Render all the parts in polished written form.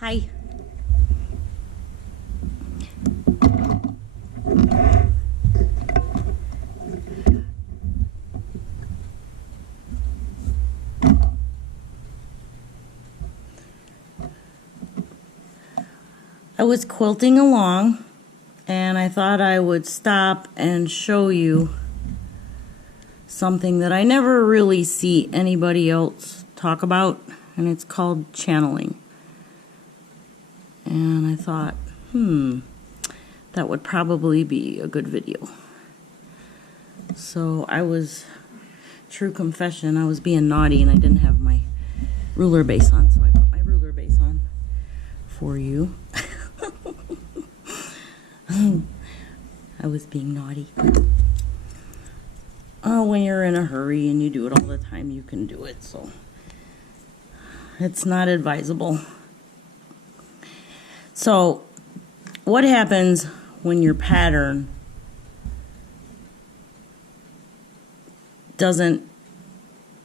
Hi. I was quilting along and I thought I would stop and show you something that I never really see anybody else talk about, and it's called channeling. And I thought, that would probably be a good video. So I was, true confession, I was being naughty and I didn't have my ruler base on, so I put my ruler base on for you. I was being naughty. Oh, when you're in a hurry and you do it all the time, you can do it, so it's not advisable. So, what happens when your pattern doesn't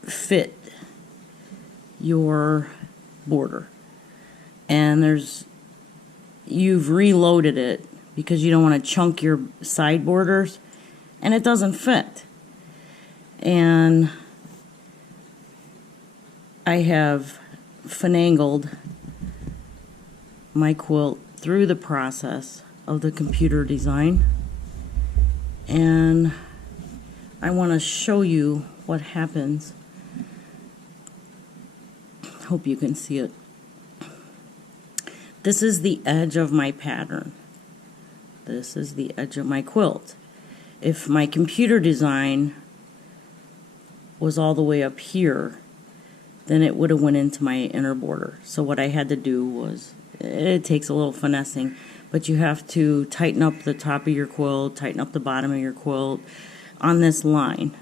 fit your border? And you've reloaded it because you don't want to chunk your side borders, and it doesn't fit. And I have finagled my quilt through the process of the computer design, and I want to show you what happens. Hope you can see it. This is the edge of my pattern. This is the edge of my quilt. If my computer design was all the way up here, then it would have went into my inner border. So what I had to do was, it takes a little finessing, but you have to tighten up the top of your quilt, tighten up the bottom of your quilt on this line,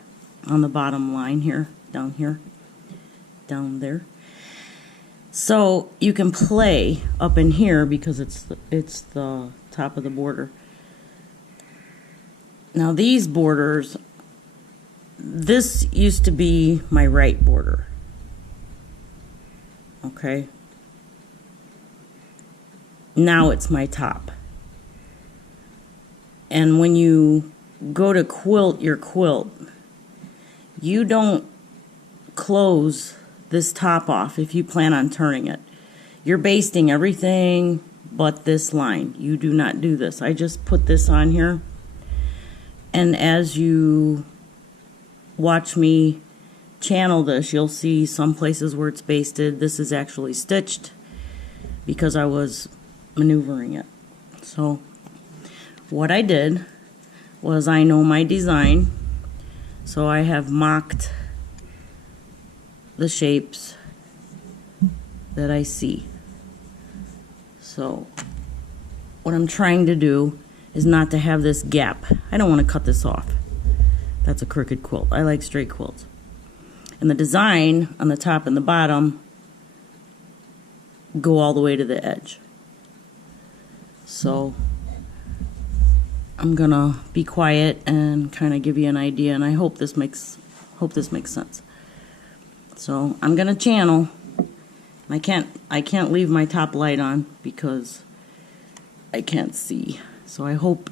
on the bottom line here, down there. So you can play up in here because it's the top of the border. Now these borders, this used to be my right border. Okay. Now it's my top. And when you go to quilt your quilt, you don't close this top off if you plan on turning it. You're basting everything but this line. You do not do this. I just put this on here, and as you watch me channel this, you'll see some places where it's basted. This is actually stitched because I was maneuvering it. So what I did was, I know my design, so I have mocked the shapes that I see. So what I'm trying to do is not to have this gap. I don't want to cut this off. That's a crooked quilt. I like straight quilts. And the design on the top and the bottom go all the way to the edge. So I'm gonna be quiet and kind of give you an idea, and I hope this makes sense. So I'm gonna channel. I can't leave my top light on because I can't see. So I hope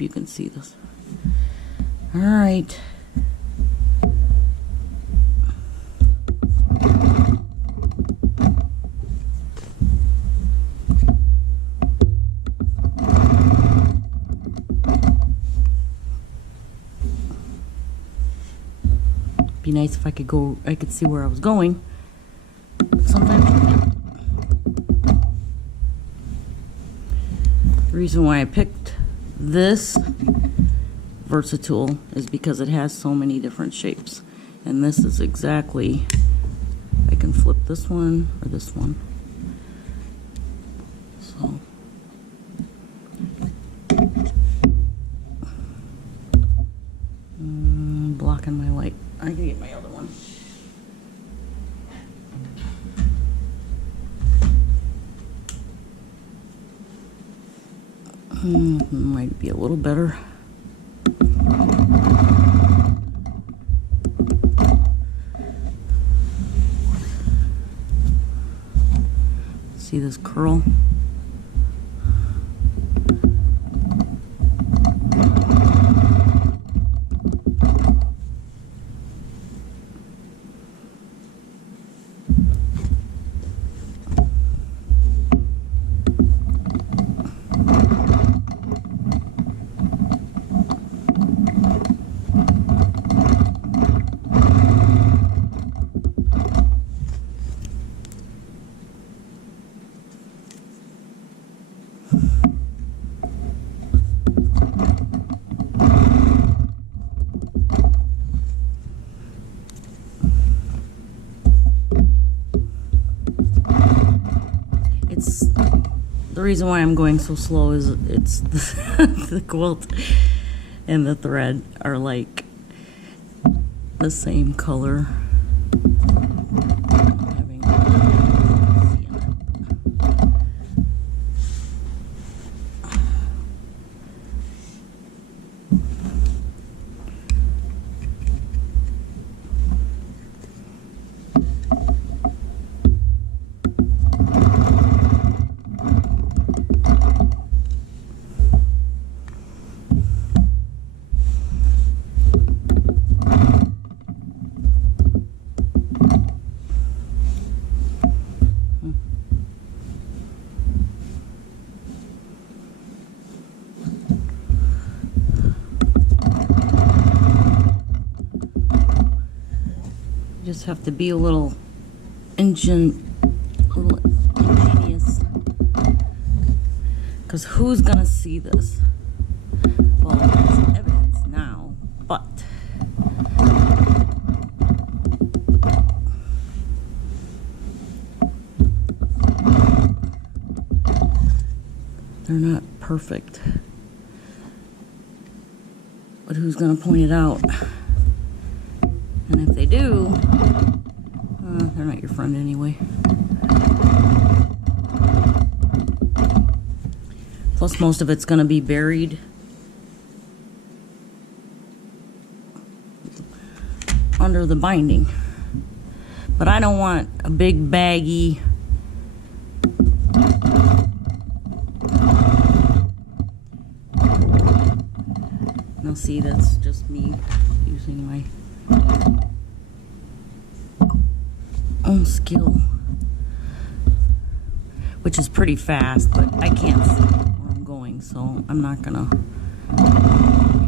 you can see this. All right. Be nice if I could see where I was going. Sometimes you can't. The reason why I picked this Versatile is because it has so many different shapes. And this is exactly, I can flip this one or this one. So blocking my light. I can get my other one. Might be a little better. See this curl? The reason why I'm going so slow is it's the quilt and the thread are like the same color. Just have to be a little ingenious, because who's gonna see this? Well, there's evidence now, but they're not perfect. But who's gonna point it out? And if they do, they're not your friend anyway. Plus, most of it's going to be buried under the binding. But I don't want a big baggy now see, that's just me using my own skill, which is pretty fast, but I can't see where I'm going, so I'm not gonna.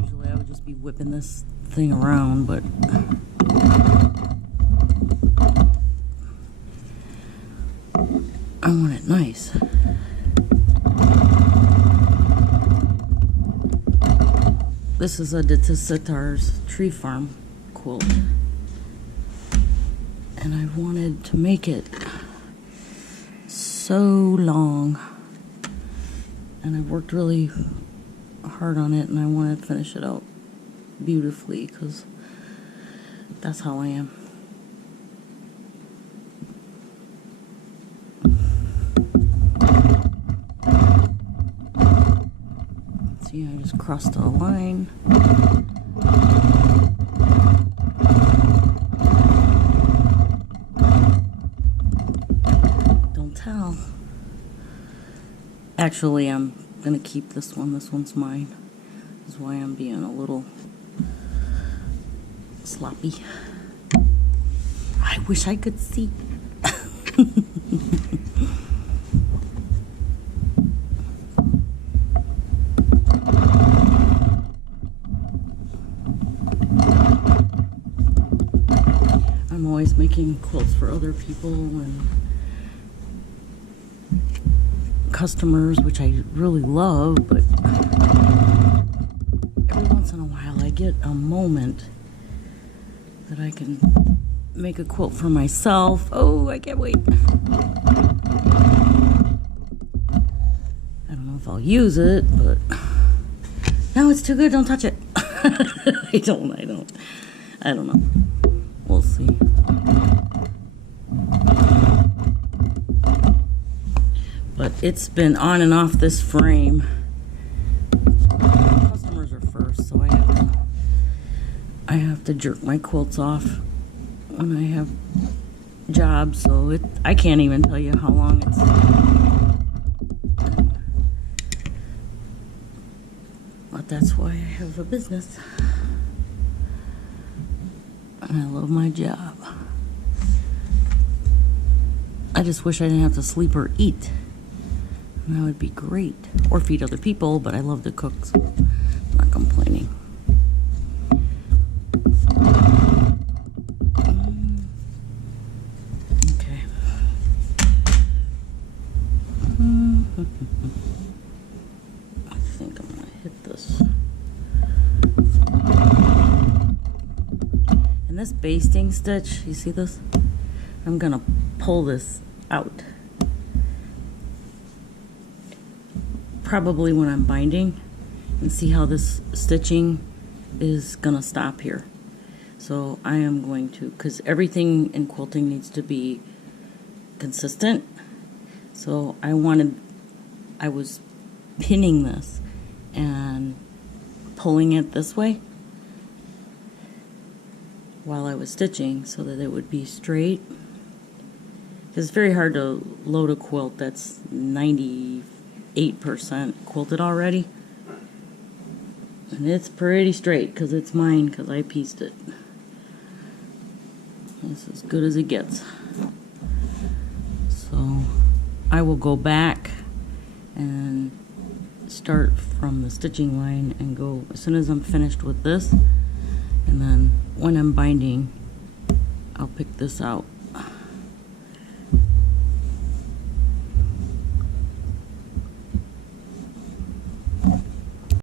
Usually I would just be whipping this thing around, but I want it nice. This is a Sitar's Tree Farm quilt, and I wanted to make it so long, and I've worked really hard on it, and I want to finish it out beautifully because that's how I am. See, I just crossed a line. Don't tell. Actually, I'm gonna keep this one. This one's mine. This is why I'm being a little sloppy. I wish I could see. I'm always making quilts for other people and customers, which I really love, but every once in a while I get a moment that I can make a quilt for myself. Oh, I can't wait. I don't know if I'll use it, but no, it's too good, don't touch it. I don't know. We'll see. But it's been on and off this frame. Customers are first, so I have to jerk my quilts off when I have jobs, so I can't even tell you how long it's But that's why I have a business. And I love my job. I just wish I didn't have to sleep or eat. And that would be great. Or feed other people, but I love to cook, so I'm not complaining. Okay. I think I'm gonna hit this. And this basting stitch, you see this? I'm gonna pull this out. Probably when I'm binding, and see how this stitching is gonna stop here. So I am going to, because everything in quilting needs to be consistent. So I was pinning this and pulling it this way while I was stitching so that it would be straight. It's very hard to load a quilt that's 98% quilted already. And it's pretty straight because it's mine, because I pieced it. It's as good as it gets. So I will go back and start from the stitching line and go as soon as I'm finished with this. And then when I'm binding, I'll pick this out.